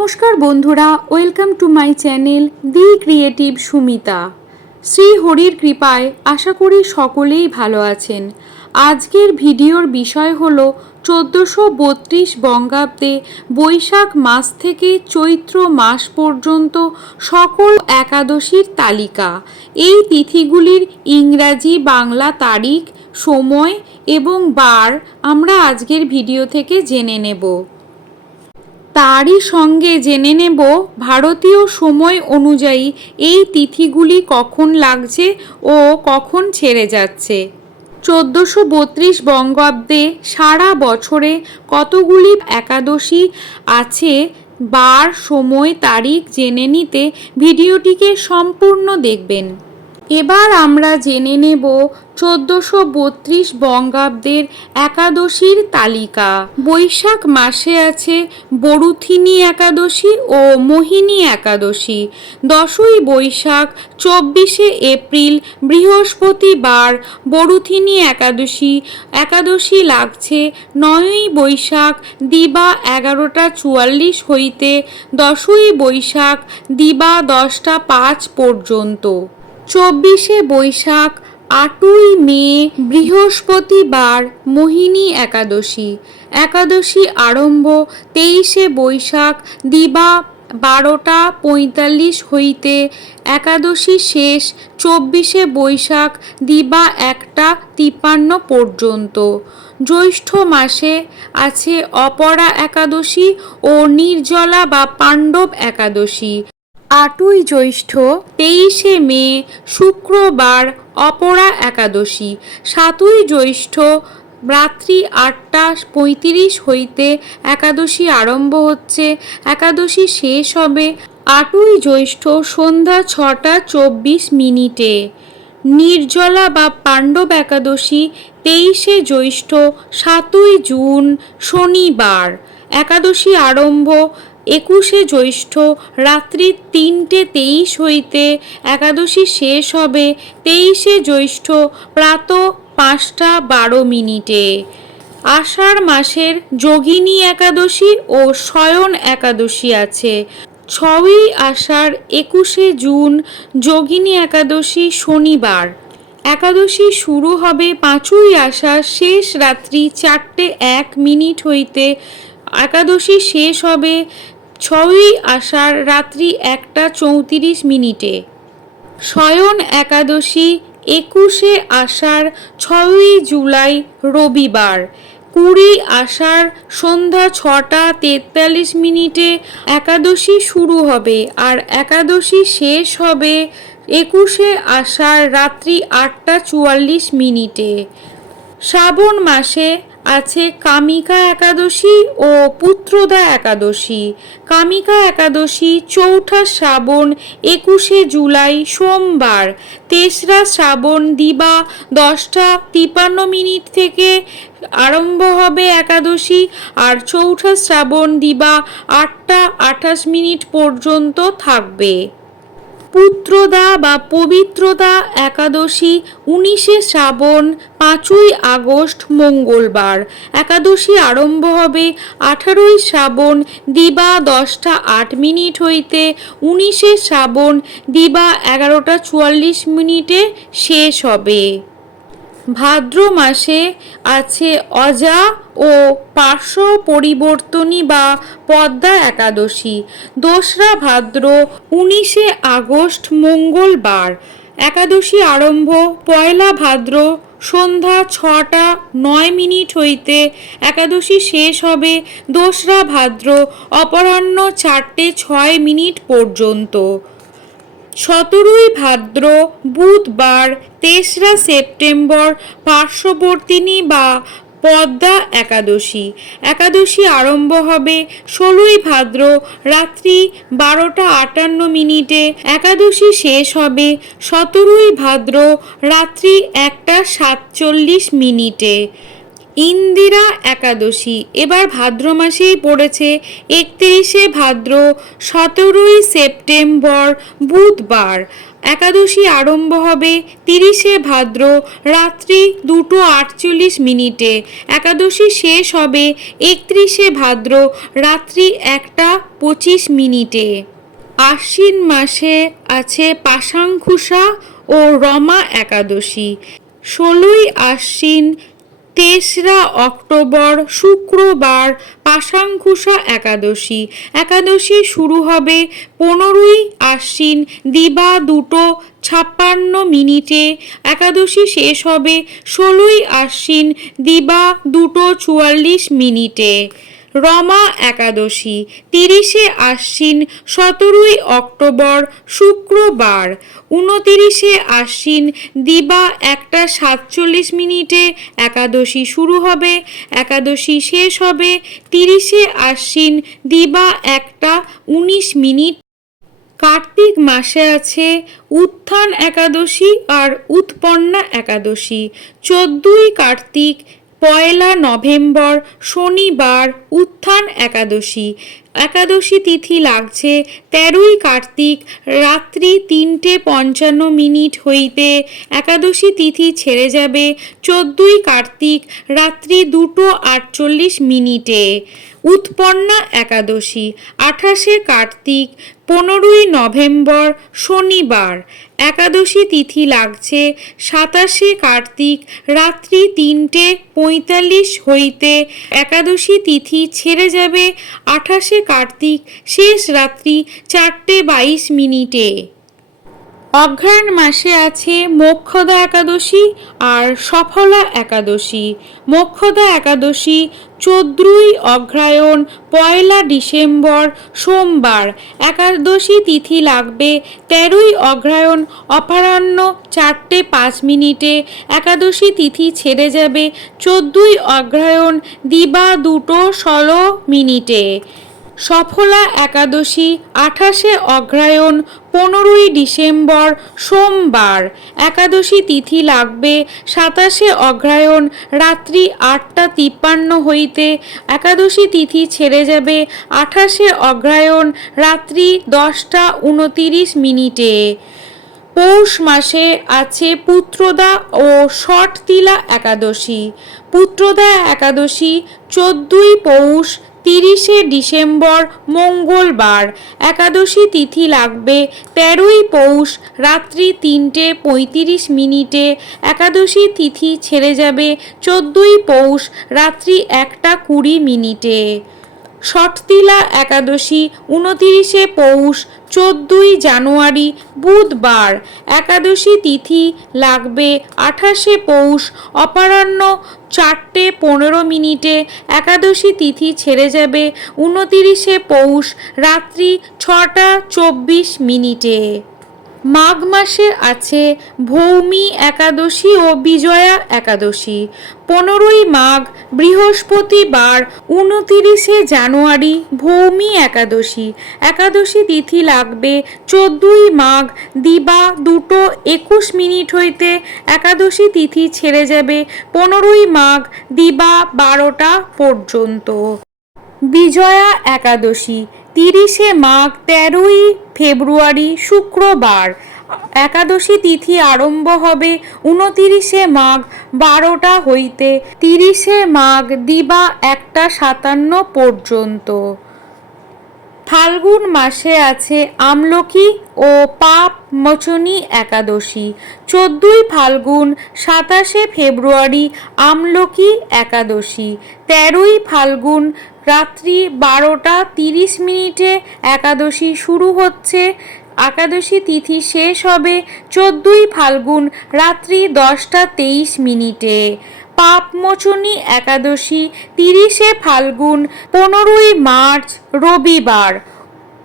নমস্কার বন্ধুরা, welcome to my channel the creative Sumita. Shri হরির কৃপায় আশা করি সকলেই ভালো আছেন। আজকের ভিডিওর বিষয় হল চোদ্দোশো বত্রিশ বঙ্গাব্দে বৈশাখ মাস থেকে চৈত্র মাস পর্যন্ত সকল একাদশীর তালিকা। এই তিথিগুলির ইংরাজি, বাংলা তারিখ, সময় এবং বার আমরা আজকের ভিডিও থেকে জেনে নেব। তারই সঙ্গে জেনে নেব ভারতীয় সময় অনুযায়ী এই তিথিগুলি কখন লাগছে ও কখন ছেড়ে যাচ্ছে। চোদ্দোশো বত্রিশ বঙ্গাব্দে সারা বছরে কতগুলি একাদশী আছে বার সময় তারিখ জেনে নিতে ভিডিওটিকে সম্পূর্ণ দেখবেন। এবার আমরা জেনে নেব চোদ্দোশো বত্রিশ বঙ্গাব্দের একাদশীর তালিকা। বৈশাখ মাসে আছে বরুথিনী একাদশী ও মোহিনী একাদশী। দশই বৈশাখ, চব্বিশে এপ্রিল, বৃহস্পতিবার বরুথিনী একাদশী। একাদশী লাগছে নয়ই বৈশাখ, দিবা এগারোটা চুয়াল্লিশ হইতে। দশই বৈশাখ, দিবা দশটা পাঁচ পর্যন্ত। চব্বিশে বৈশাখ, আটই মে, বৃহস্পতিবার, মোহিনী একাদশী। একাদশী আরম্ভ তেইশে বৈশাখ, দিবা বারোটা পঁয়তাল্লিশ হইতে। একাদশী শেষ, চব্বিশে বৈশাখ, দিবা একটা তিপ্পান্ন পর্যন্ত। জ্যৈষ্ঠ মাসে আছে অপরা একাদশী ও নির্জলা বা পাণ্ডব একাদশী। আটই জ্যৈষ্ঠ তেইশে মে, শুক্রবার, অপরা একাদশী। সাতই জ্যৈষ্ঠ রাত্রি আটটা পঁয়ত্রিশ হইতে একাদশী আরম্ভ হচ্ছে। একাদশী শেষ হবে আটই জ্যৈষ্ঠ সন্ধ্যা ছটা চব্বিশ মিনিটে। নির্জলা বা পাণ্ডব একাদশী তেইশে জ্যৈষ্ঠ সাতই জুন শনিবার। একাদশী আরম্ভ একুশে জ্যৈষ্ঠ রাত্রি তিনটে তেইশ হইতে একাদশী শেষ হবে তেইশে জ্যৈষ্ঠ প্রাত পাঁচটা বারো মিনিটে। আষাঢ় মাসের যোগিনী একাদশী ও শয়ন একাদশী আছে। ছয়ই আষাঢ় একুশে জুন যোগিনী একাদশী শনিবার। একাদশী শুরু হবে পাঁচই আষাঢ় শেষ রাত্রি চারটে এক মিনিট হইতে একাদশী শেষ হবে ছয়ই আষাঢ় রাত্রি একটা চৌত্রিশ মিনিটে। শয়ন একাদশী একুশে আষাঢ় ছয়ই জুলাই রবিবার। কুড়ি আষাঢ় সন্ধ্যা ছটা তেতাল্লিশ মিনিটে একাদশী শুরু হবে আর একাদশী শেষ হবে একুশে আষাঢ় রাত্রি আটটা চুয়াল্লিশ মিনিটে। শ্রাবণ মাসে আছে কামিকা একাদশী ও পুত্রদা একাদশী। কামিকা একাদশী চৌঠা শ্রাবণ একুশে জুলাই সোমবার। তেসরা শ্রাবণ দিবা দশটা তিপান্ন মিনিট থেকে আরম্ভ হবে একাদশী আর চৌঠা শ্রাবণ দিবা আটটা আঠাশ মিনিট পর্যন্ত থাকবে। পুত্রদা বা পবিত্রতা একাদশী উনিশে শ্রাবণ পাঁচই আগস্ট মঙ্গলবার। একাদশী আরম্ভ হবে আঠারোই শ্রাবণ দিবা দশটা আট মিনিট হইতে, উনিশে শ্রাবণ দিবা এগারোটা চুয়াল্লিশ মিনিটে শেষ হবে। ভাদ্র মাসে আছে অজা ও পার্শ্ব পরিবর্তনী বা পদ্মা একাদশী। দোসরা ভাদ্র, উনিশে আগস্ট, মঙ্গলবার। একাদশী আরম্ভ, পয়লা ভাদ্র, সন্ধ্যা ছটা, নয় মিনিট হইতে একাদশী শেষ হবে দোসরা ভাদ্র, অপরাহ্ন চারটে, ছয় মিনিট পর্যন্ত। সতেরোই ভাদ্র বুধবার তেসরা সেপ্টেম্বর পার্শ্ববর্তিনী বা পদ্মা একাদশী। একাদশী আরম্ভ হবে ষোলোই ভাদ্র রাত্রি বারোটা আটান্ন মিনিটে। একাদশী শেষ হবে সতেরোই ভাদ্র রাত্রি একটা সাতচল্লিশ মিনিটে। ইন্দিরা একাদশী। এবার ভাদ্র মাসেই পড়েছে একত্রিশে ভাদ্র, সতেরোই সেপ্টেম্বর, বুধবার। একাদশী আরম্ভ হবে তিরিশে ভাদ্র, রাত্রি দুটো আটচল্লিশ মিনিটে। একাদশী শেষ হবে একত্রিশে ভাদ্র, রাত্রি একটা পঁচিশ মিনিটে। আশ্বিন মাসে আছে পাশাংখুষা ও রমা একাদশী। ষোলোই আশ্বিন তেসরা অক্টোবর, শুক্রবার পাশাংকুশা একাদশী। একাদশী শুরু হবে পনেরোই আশ্বিন, দিবা দুটো ছাপ্পান্ন মিনিটে। একাদশী শেষ হবে ষোলোই আশ্বিন, দিবা দুটো চুয়াল্লিশ মিনিটে। রমা একাদশী, তিরিশে আশ্বিন, সতেরোই অক্টোবর, শুক্রবার। উনতিরিশে আশ্বিন, দিবা একটা সাতচল্লিশ মিনিটে একাদশী শুরু হবে, একাদশী শেষ হবে। তিরিশে আশ্বিন, দিবা একটা উনিশ মিনিট। কার্তিক মাসে আছে উত্থান একাদশী আর উৎপন্না একাদশী। চোদ্দই কার্তিক পয়লা নভেম্বর শনিবার উত্থান একাদশী। একাদশী তিথি লাগছে তেরোই কার্তিক রাত্রি তিনটে পঞ্চান্ন মিনিট হইতে। একাদশী তিথি ছেড়ে যাবে চোদ্দই কার্তিক রাত্রি দুটো আটচল্লিশ মিনিটে। উৎপন্না একাদশী, আঠাশে কার্তিক, পনেরোই নভেম্বর, শনিবার। একাদশী তিথি লাগছে সাতাশে কার্তিক, রাত্রি তিনটে পঁয়তাল্লিশ হইতে। একাদশী তিথি ছেড়ে যাবে আঠাশে কার্তিক, শেষ রাত্রি চারটে বাইশ মিনিটে। অঘ্রাণ মাসে আছে মোক্ষদা একাদশী আর সফলা একাদশী। মোক্ষদা একাদশী চোদ্দই অগ্রায়ণ পয়লা ডিসেম্বর, সোমবার। একাদশী তিথি লাগবে তেরোই অগ্রায়ণ অপরাহ্ন চারটে পাঁচ মিনিটে। একাদশী তিথি ছেড়ে যাবে চোদ্দই অগ্রায়ণ দিবা দুটো ষোলো মিনিটে। সফলা একাদশী আঠাশে অগ্রায়ণ পনেরোই ডিসেম্বর, সোমবার। একাদশী তিথি লাগবে সাতাশে অগ্রায়ণ রাত্রি আটটা তিপ্পান্ন হইতে। একাদশী তিথি ছেড়ে যাবে আঠাশে অগ্রায়ণ রাত্রি দশটা উনতিরিশ মিনিটে। পৌষ মাসে আছে পুত্রদা ও ষটতিলা একাদশী। পুত্রদা একাদশী চোদ্দই পৌষ তিরিশে ডিসেম্বর মঙ্গলবার। একাদশী তিথি লাগবে তেরোই পৌষ রাত্রি তিনটে পঁয়ত্রিশ মিনিটে। একাদশী তিথি ছেড়ে যাবে চোদ্দই পৌষ রাত্রি একটা কুড়ি মিনিটে। ষটতিলা একাদশী উনতিরিশে পৌষ, চোদ্দই জানুয়ারি বুধবার। একাদশী তিথি লাগবে আঠাশে পৌষ, অপরাহ্ন চারটে পনেরো মিনিটে। একাদশী তিথি ছেড়ে যাবে উনতিরিশে পৌষ, রাত্রি ছটা চব্বিশ মিনিটে। মাঘ মাসে আছে ভৌমি একাদশী ও বিজয়া একাদশী। পনেরোই মাঘ, বৃহস্পতিবার, উনতিরিশে জানুয়ারি, ভৌমি একাদশী। একাদশী তিথি লাগবে চোদ্দই মাঘ, দিবা দুটো একুশ মিনিট হইতে একাদশী তিথি ছেড়ে যাবে পনেরোই মাঘ, দিবা বারোটা পর্যন্ত। বিজয়া একাদশী তিরিশে মাঘ, তেরোই ফেব্রুয়ারি, শুক্রবার। একাদশী তিথি আরম্ভ হবে উনতিরিশে মাঘ, বারোটা হইতে তিরিশে মাঘ, দিবা একটা সাতান্ন পর্যন্ত। ফাল্গুন মাসে আছে আমলকি ও পাপ মোচনী একাদশী। চোদ্দই ফাল্গুন, সাতাশে ফেব্রুয়ারি আমলকি একাদশী। তেরোই ফাল্গুন রাত্রি বারোটা তিরিশ মিনিটে একাদশী শুরু হচ্ছে। একাদশী তিথি শেষ হবে চোদ্দই ফাল্গুন রাত্রি দশটা তেইশ মিনিটে। পাপমোচনী একাদশী তিরিশে ফাল্গুন পনেরোই মার্চ রবিবার।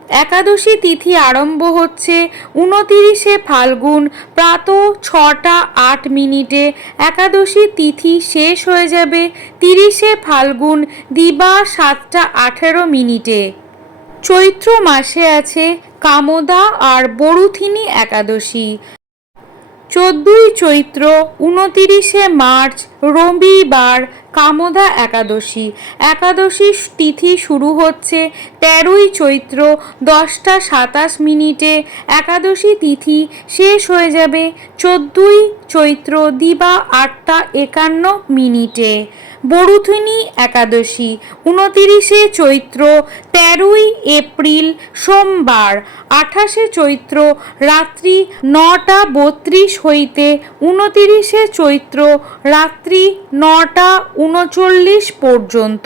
একাদশী তিথি আরম্ভ হচ্ছে উনতিরিশে ফাল্গুন, প্রাত ছটা আট মিনিটে। একাদশী তিথি শেষ হয়ে যাবে তিরিশে ফাল্গুন, দিবা সাতটা আঠেরো মিনিটে। চৈত্র মাসে আছে কামদা আর বরুথিনী একাদশী। চোদ্দই চৈত্র, উনতিরিশে মার্চ, রবিবার কামদা একাদশী। একাদশী তিথি শুরু হচ্ছে তেরোই চৈত্র দশটা সাতাশ মিনিটে। একাদশী তিথি শেষ হয়ে যাবে চোদ্দই চৈত্র দিবা আটটা একান্ন মিনিটে। বরুথিনী একাদশী, উনতিরিশে চৈত্র তেরোই এপ্রিল সোমবার, আঠাশে চৈত্র রাত্রি নটা বত্রিশ হইতে, উনতিরিশে চৈত্র রাত্রি নটা উনচল্লিশ পর্যন্ত।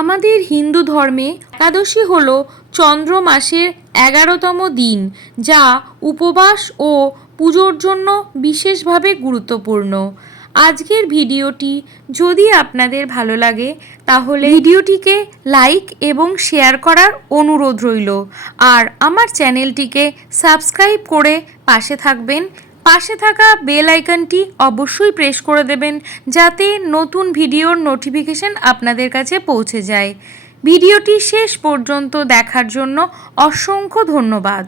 আমাদের হিন্দু ধর্মে একাদশী হল চন্দ্র মাসের এগারোতম দিন, যা উপবাস ও পুজোর জন্য বিশেষভাবে গুরুত্বপূর্ণ। আজকের ভিডিওটি যদি আপনাদের ভালো লাগে, তাহলে ভিডিওটিকে লাইক এবং শেয়ার করার অনুরোধ রইল। আর আমার চ্যানেলটিকে সাবস্ক্রাইব করে পাশে থাকবেন। পাশে থাকা বেল আইকনটি অবশ্যই প্রেস করে দেবেন যাতে নতুন ভিডিওর নোটিফিকেশন আপনাদের কাছে পৌঁছে যায়। ভিডিওটি শেষ পর্যন্ত দেখার জন্য অসংখ্য ধন্যবাদ।